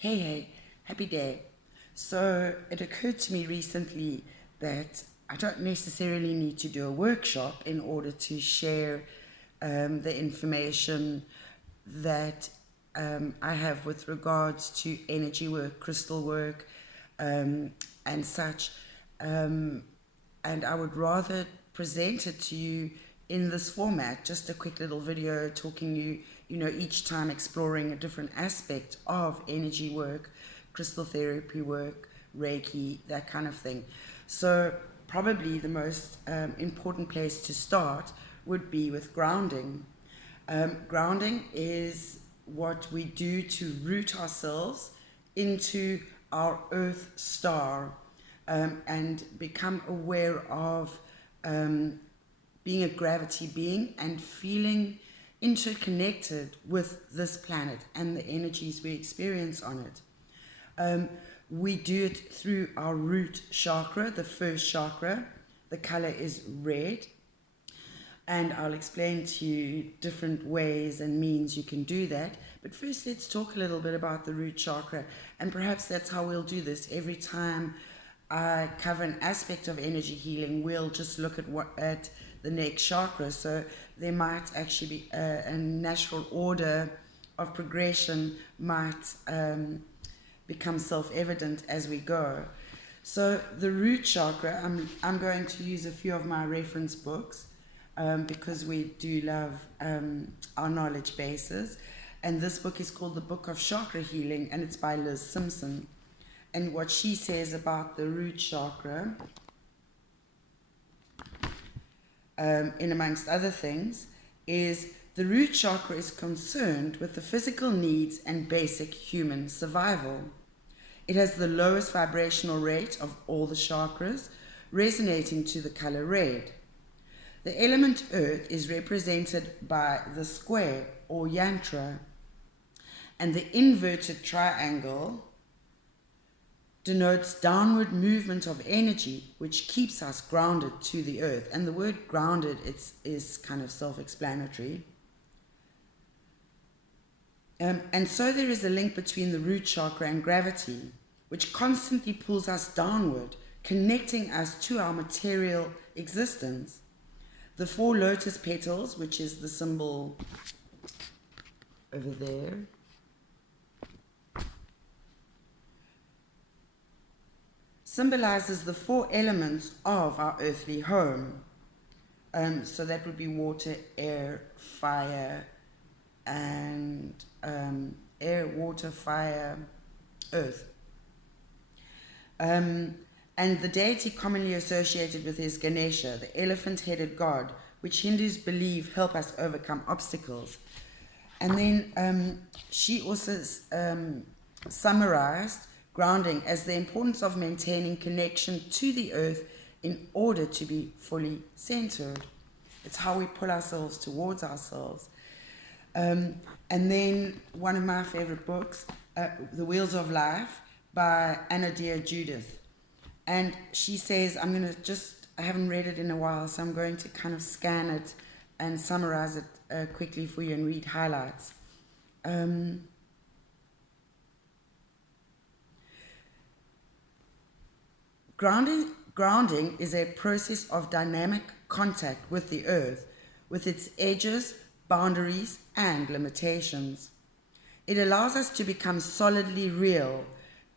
Hey, happy day. So it occurred to me recently that I don't necessarily need to do a workshop in order to share the information that I have with regards to energy work, crystal work, and such. And I would rather present it to you in this format, just a quick little video talking each time exploring a different aspect of energy work, crystal therapy work, Reiki, that kind of thing. So probably the most important place to start would be with grounding. Grounding is what we do to root ourselves into our earth star, and become aware of being a gravity being and feeling interconnected with this planet and the energies we experience on it. We do it through our root chakra, the first chakra. The color is red. And I'll explain to you different ways and means you can do that. But first, let's talk a little bit about the root chakra. And perhaps that's how we'll do this. Every time I cover an aspect of energy healing, we'll just look at the next chakra. So there might actually be a natural order of progression might become self-evident as we go. So the root chakra, I'm going to use a few of my reference books because we do love our knowledge bases. And this book is called The Book of Chakra Healing, and it's by Liz Simpson. And what she says about the root chakra, in amongst other things, is the root chakra is concerned with the physical needs and basic human survival. It has the lowest vibrational rate of all the chakras, resonating to the color red. The element earth is represented by the square or yantra, and the inverted triangle denotes downward movement of energy, which keeps us grounded to the earth. And the word grounded is kind of self-explanatory. And so there is a link between the root chakra and gravity, which constantly pulls us downward, connecting us to our material existence. The 4 lotus petals, which is the symbol over there, symbolizes the 4 elements of our earthly home. So that would be water, air, fire, and air, water, fire, earth. And the deity commonly associated with is Ganesha, the elephant-headed god, which Hindus believe help us overcome obstacles. And then she also summarized grounding as the importance of maintaining connection to the earth in order to be fully centered. It's how we pull ourselves towards ourselves. And then one of my favorite books, The Wheels of Life by Anna Dear Judith. And she says, I haven't read it in a while, so I'm going to kind of scan it and summarize it quickly for you and read highlights. Grounding is a process of dynamic contact with the earth, with its edges, boundaries, and limitations. It allows us to become solidly real,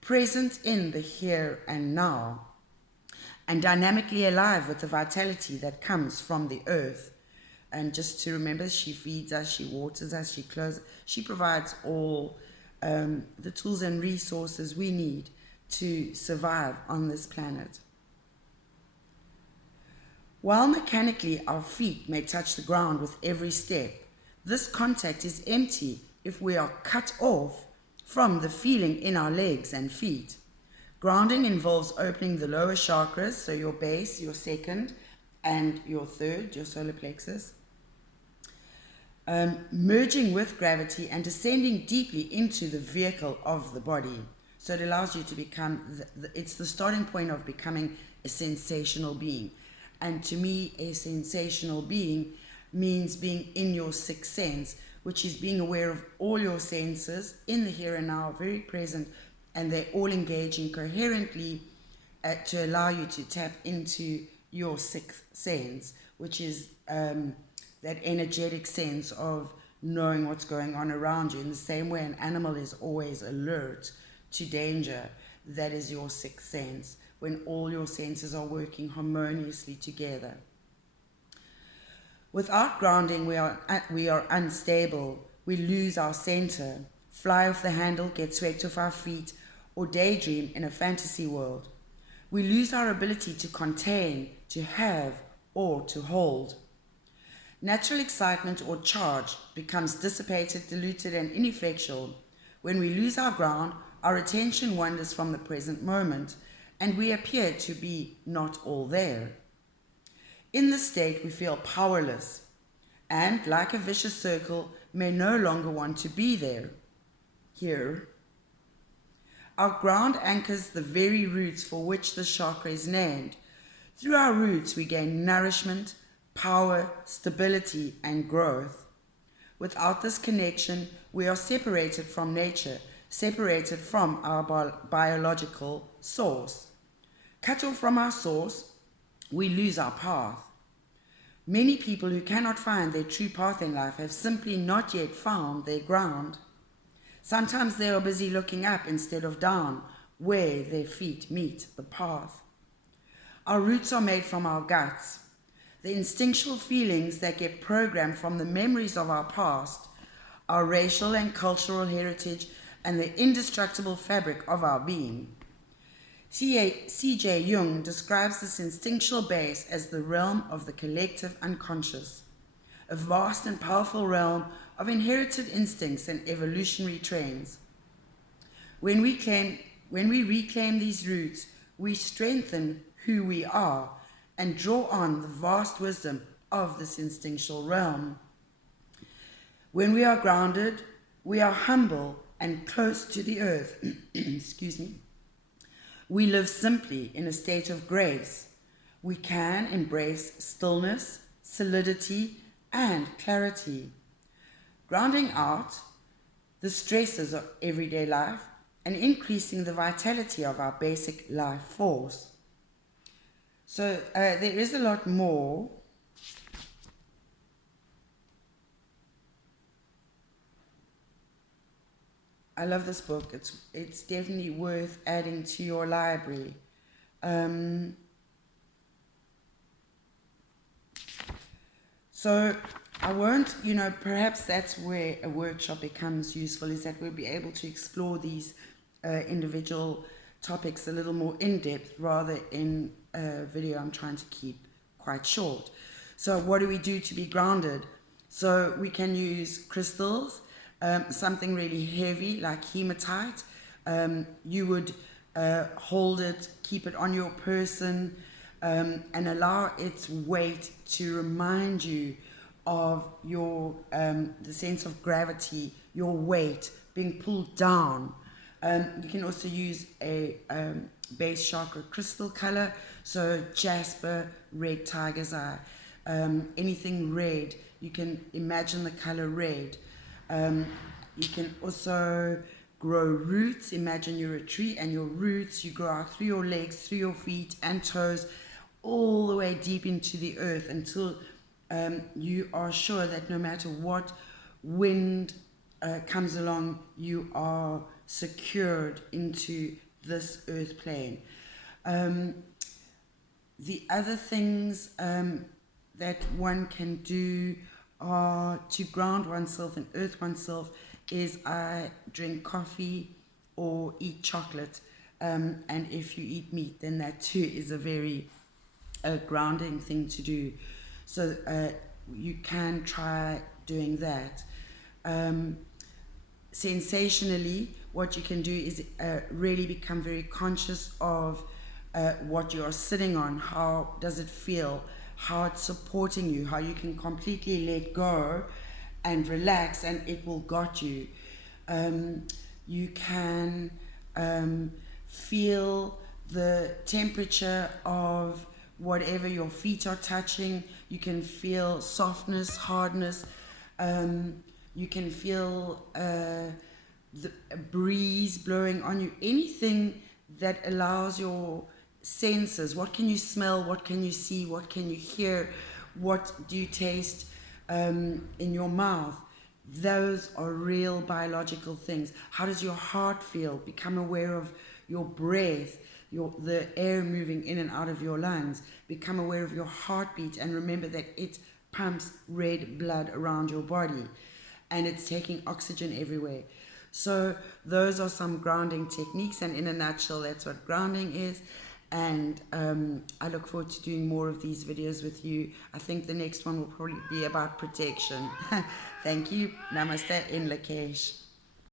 present in the here and now, and dynamically alive with the vitality that comes from the earth. And just to remember, she feeds us, she waters us, she clothes, she provides all the tools and resources we need to survive on this planet. While mechanically our feet may touch the ground with every step, this contact is empty if we are cut off from the feeling in our legs and feet. Grounding involves opening the lower chakras, so your base, your second, and your third, your solar plexus, merging with gravity and descending deeply into the vehicle of the body. So it allows you to become, it's the starting point of becoming a sensational being. And to me, a sensational being means being in your sixth sense, which is being aware of all your senses in the here and now, very present, and they're all engaging coherently to allow you to tap into your sixth sense, which is that energetic sense of knowing what's going on around you. In the same way an animal is always alert to danger, that is your sixth sense, when all your senses are working harmoniously together. Without grounding, we are unstable. We lose our center, fly off the handle, get swept off our feet, or daydream in a fantasy world. We lose our ability to contain, to have, or to hold. Natural excitement or charge becomes dissipated, diluted, and ineffectual. When we lose our ground, our attention wanders from the present moment, and we appear to be not all there. In this state, we feel powerless, and, like a vicious circle, may no longer want to be there. Here, our ground anchors the very roots for which the chakra is named. Through our roots, we gain nourishment, power, stability, and growth. Without this connection, we are separated from nature, separated from our biological source. Cut off from our source, we lose our path. Many people who cannot find their true path in life have simply not yet found their ground. Sometimes they are busy looking up instead of down, where their feet meet the path. Our roots are made from our guts. The instinctual feelings that get programmed from the memories of our past, our racial and cultural heritage, and the indestructible fabric of our being. C.J. Jung describes this instinctual base as the realm of the collective unconscious, a vast and powerful realm of inherited instincts and evolutionary trends. When we reclaim these roots, we strengthen who we are and draw on the vast wisdom of this instinctual realm. When we are grounded, we are humble and close to the earth. Excuse me. We live simply in a state of grace. We can embrace stillness, solidity, and clarity, grounding out the stresses of everyday life and increasing the vitality of our basic life force. So there is a lot more. I love this book. It's definitely worth adding to your library. So I won't, perhaps that's where a workshop becomes useful, is that we'll be able to explore these individual topics a little more in depth, rather in a video I'm trying to keep quite short. So what do we do to be grounded? So we can use crystals, something really heavy like hematite. You would hold it, keep it on your person, and allow its weight to remind you of your the sense of gravity, your weight being pulled down. You can also use a base chakra crystal color, so jasper, red tiger's eye, anything red. You can imagine the color red. You can also grow roots. Imagine you're a tree and your roots, you grow out through your legs, through your feet and toes, all the way deep into the earth until you are sure that no matter what wind comes along, you are secured into this earth plane. The other things that one can do are to ground oneself and earth oneself is I drink coffee or eat chocolate, and if you eat meat, then that too is a very grounding thing to do. So you can try doing that. Sensationally, what you can do is really become very conscious of what you are sitting on. How does it feel? How it's supporting you, how you can completely let go and relax, and it will got you. You can feel the temperature of whatever your feet are touching. You can feel softness, hardness. You can feel a breeze blowing on you. Anything that allows your senses. What can you smell? What can you see? What can you hear? What do you taste in your mouth? Those are real biological things. How does your heart feel? Become aware of your breath, the air moving in and out of your lungs. Become aware of your heartbeat, and remember that it pumps red blood around your body and it's taking oxygen everywhere. So those are some grounding techniques, and in a nutshell, that's what grounding is. And I look forward to doing more of these videos with you. I think the next one will probably be about protection. Thank you. Namaste in Lakesh.